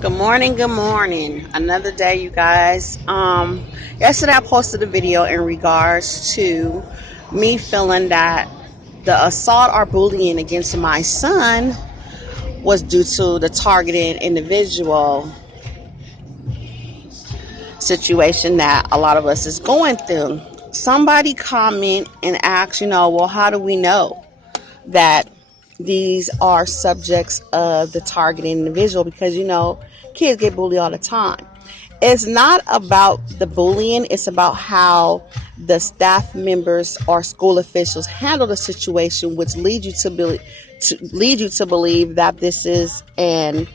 Good morning, good morning. Another day, you guys. Yesterday I posted a video in regards to me feeling that the assault or bullying against my son was due to the targeted individual situation that a lot of us is going through. Somebody comment and ask, well, how do we know that these are subjects of the targeted individual? Because kids get bullied all the time. It's not about the bullying, it's about how the staff members or school officials handle the situation, which lead you to believe that this is an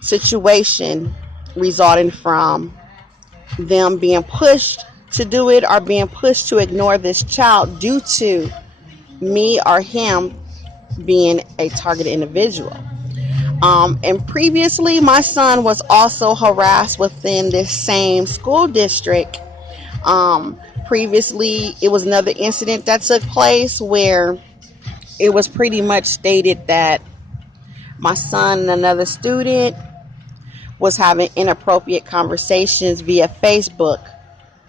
situation resulting from them being pushed to do it or being pushed to ignore this child due to me or him being a targeted individual. And previously, my son was also harassed within this same school district. Previously, it was another incident that took place where it was pretty much stated that my son and another student was having inappropriate conversations via Facebook,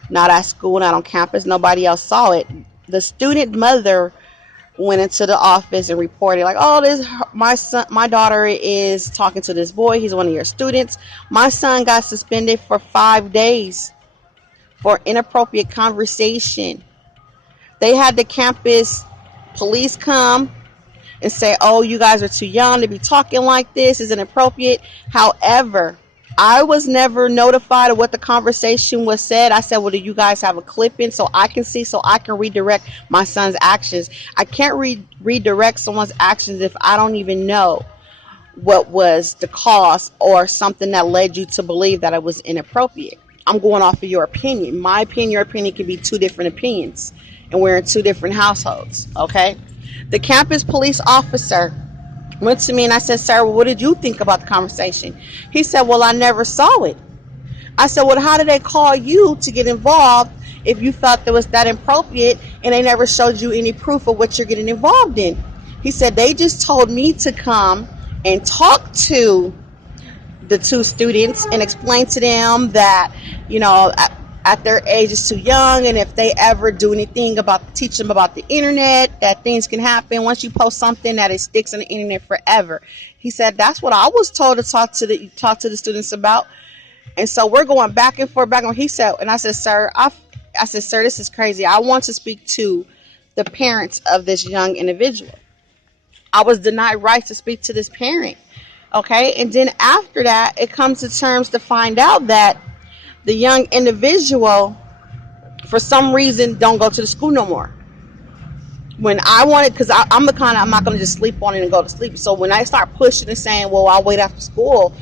not at school, not on campus. Nobody else saw it. The student mother went into the office and reported like, oh, this my daughter is talking to this boy, he's one of your students. My son got suspended for 5 days for inappropriate conversation. They had the campus police come and say, oh, you guys are too young to be talking like this, is inappropriate. However, I was never notified of what the conversation was said. I said, well, do you guys have a clipping so I can see, so I can redirect my son's actions? I can't redirect someone's actions if I don't even know what was the cause or something that led you to believe that it was inappropriate. I'm going off of your opinion. My opinion, your opinion can be two different opinions, and we're in two different households, okay? The campus police officer went to me and I said, sir, what did you think about the conversation? He said, well, I never saw it. I said, well, how did they call you to get involved if you felt that was that inappropriate and they never showed you any proof of what you're getting involved in? He said, they just told me to come and talk to the two students and explain to them that, at their age is too young, and if they ever do anything about teach them about the internet, that things can happen once you post something that it sticks on the internet forever. He said that's what I was told to talk to the students about. And so we're going back and forth, back and forth. He said, and I said, sir, I said, sir, this is crazy. I want to speak to the parents of this young individual. I was denied rights to speak to this parent. Okay, and then after that, it comes to terms to find out that the young individual, for some reason, don't go to the school no more. When I wanted, because I'm the kind of, I'm not going to just sleep on it and go to sleep. So when I start pushing and saying, well, I'll wait after school,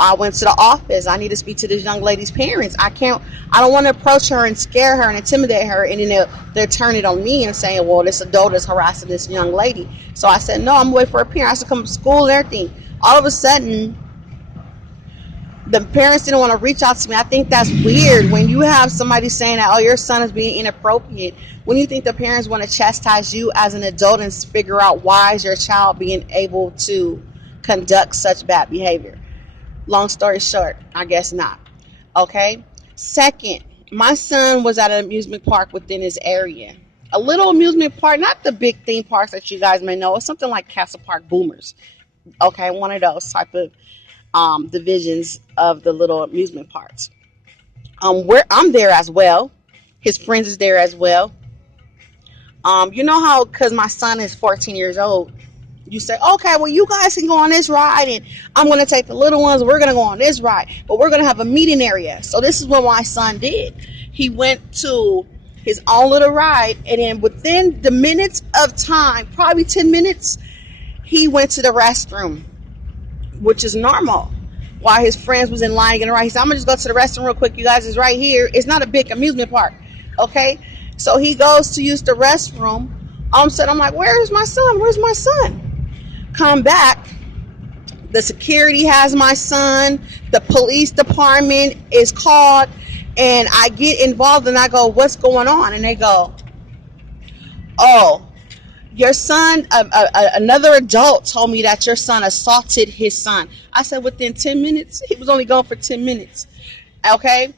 I went to the office. I need to speak to this young lady's parents. I don't want to approach her and scare her and intimidate her, and then they'll turn it on me and saying, well, this adult is harassing this young lady. So I said, no, I'm waiting for a parent. I have to come to school and everything. All of a sudden, the parents didn't want to reach out to me. I think that's weird when you have somebody saying that, oh, your son is being inappropriate. When you think the parents want to chastise you as an adult and figure out why is your child being able to conduct such bad behavior. Long story short, I guess not. Okay. Second, my son was at an amusement park within his area. A little amusement park, not the big theme parks that you guys may know. It's something like Castle Park Boomers. Okay, one of those type of divisions of the little amusement parks. Where I'm there as well. His friends is there as well. You know how, because my son is 14 years old, you say, okay, well, you guys can go on this ride, and I'm going to take the little ones. We're going to go on this ride, but we're going to have a meeting area. So this is what my son did. He went to his own little ride, and then within the minutes of time, probably 10 minutes, he went to the restroom, which is normal. While his friends was in line getting right, he said, I'm going to just go to the restroom real quick. You guys is right here. It's not a big amusement park. Okay. So he goes to use the restroom. All of a sudden, I'm like, where's my son? Where's my son? Come back. The security has my son. The police department is called. And I get involved and I go, what's going on? And they go, oh, Your son, another adult told me that your son assaulted his son. I said, within 10 minutes? He was only gone for 10 minutes. Okay?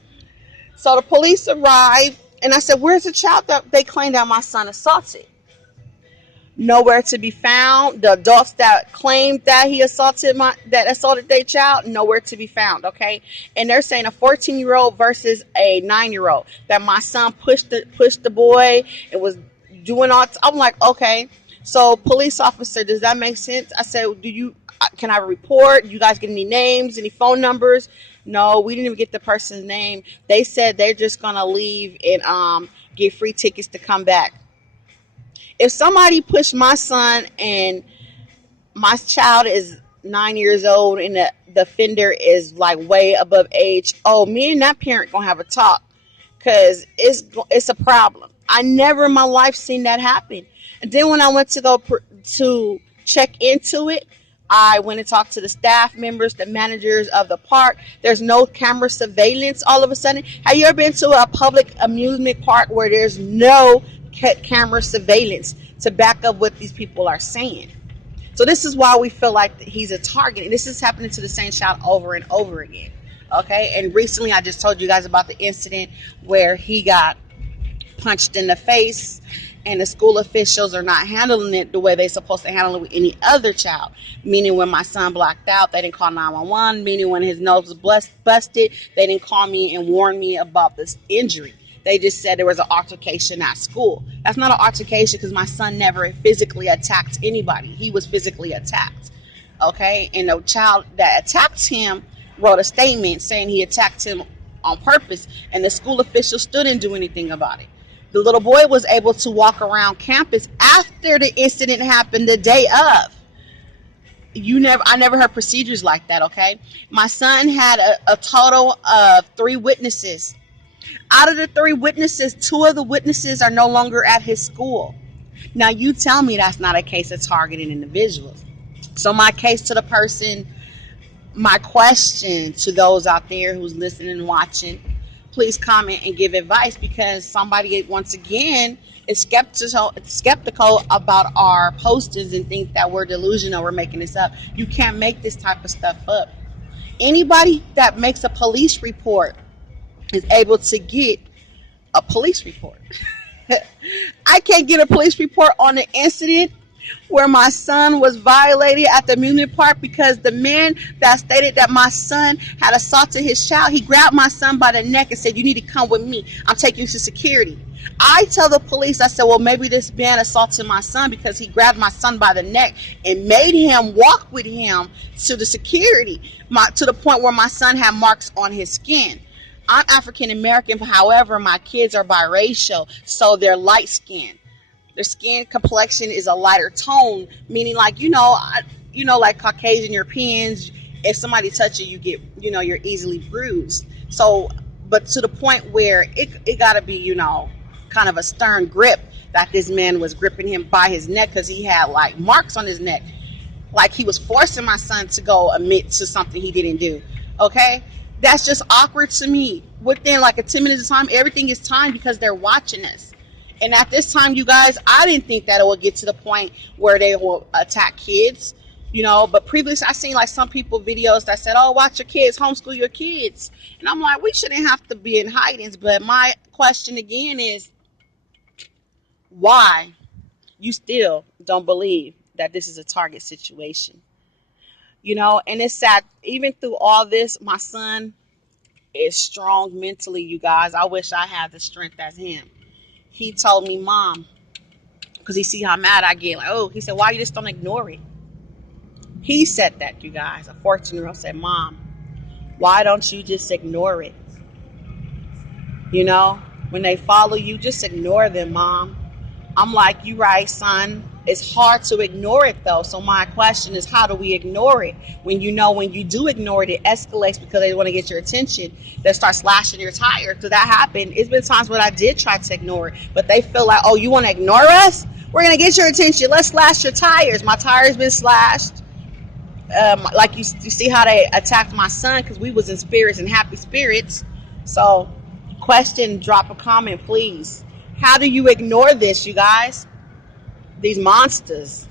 So the police arrived, and I said, where's the child that they claimed that my son assaulted? Nowhere to be found. The adults that claimed that he assaulted their child, nowhere to be found. Okay, and they're saying a 14-year-old versus a 9-year-old. That my son pushed the boy and was doing all. I'm like, okay. So police officer, does that make sense? I said, can I report? You guys get any names, any phone numbers? No, we didn't even get the person's name. They said they're just gonna leave and get free tickets to come back. If somebody pushed my son and my child is 9 years old and the offender is like way above age, oh, me and that parent gonna have a talk, because it's a problem. I never in my life seen that happen. And then when I went to go to check into it, I went and talked to the staff members, the managers of the park. There's no camera surveillance all of a sudden. Have you ever been to a public amusement park where there's no camera surveillance to back up what these people are saying? So this is why we feel like he's a target. And this is happening to the same child over and over again. Okay? And recently I just told you guys about the incident where he got punched in the face, and the school officials are not handling it the way they're supposed to handle it with any other child. Meaning when my son blacked out, they didn't call 911. Meaning when his nose was busted, they didn't call me and warn me about this injury. They just said there was an altercation at school. That's not an altercation, because my son never physically attacked anybody. He was physically attacked. Okay? And the child that attacked him wrote a statement saying he attacked him on purpose, and the school officials still didn't do anything about it. The little boy was able to walk around campus after the incident happened the day of. I never heard procedures like that, okay? My son had a total of 3 witnesses. Out of the 3 witnesses, 2 of the witnesses are no longer at his school. Now, you tell me that's not a case of targeting individuals. So my case to the person, my question to those out there who's listening and watching, please comment and give advice, because somebody, once again, is skeptical about our posters and think that we're delusional, we're making this up. You can't make this type of stuff up. Anybody that makes a police report is able to get a police report. I can't get a police report on the incident where my son was violated at the amusement park, because the man that stated that my son had assaulted his child, he grabbed my son by the neck and said, you need to come with me. I'm taking you to security. I tell the police, I said, well, maybe this man assaulted my son because he grabbed my son by the neck and made him walk with him to the security, to the point where my son had marks on his skin. I'm African American, however, my kids are biracial, so they're light skinned. Their skin complexion is a lighter tone, meaning like, like Caucasian Europeans, if somebody touches you, you're easily bruised. So, but to the point where it got to be, kind of a stern grip that this man was gripping him by his neck, because he had like marks on his neck, like he was forcing my son to go admit to something he didn't do. Okay? That's just awkward to me. Within like a 10 minutes of time, everything is timed because they're watching us. And at this time, you guys, I didn't think that it would get to the point where they will attack kids, but previously I seen like some people videos that said, oh, watch your kids, homeschool your kids. And I'm like, we shouldn't have to be in hidings. But my question again is, why you still don't believe that this is a target situation? And it's sad, even through all this, my son is strong mentally, you guys. I wish I had the strength as him. He told me, Mom, because he see how mad I get, like, oh, he said, why you just don't ignore it? He said that, you guys. A 14-year-old said, Mom, why don't you just ignore it? When they follow you, just ignore them, Mom. I'm like, you right, son. It's hard to ignore it, though. So my question is, how do we ignore it? When you do ignore it, it escalates because they want to get your attention. They start slashing your tire. So that happened. It's been times when I did try to ignore it, but they feel like, oh, you want to ignore us? We're going to get your attention. Let's slash your tires. My tire's been slashed. Like you see how they attacked my son, because we was in spirits and happy spirits. So question, drop a comment, please. How do you ignore this, you guys? these monsters.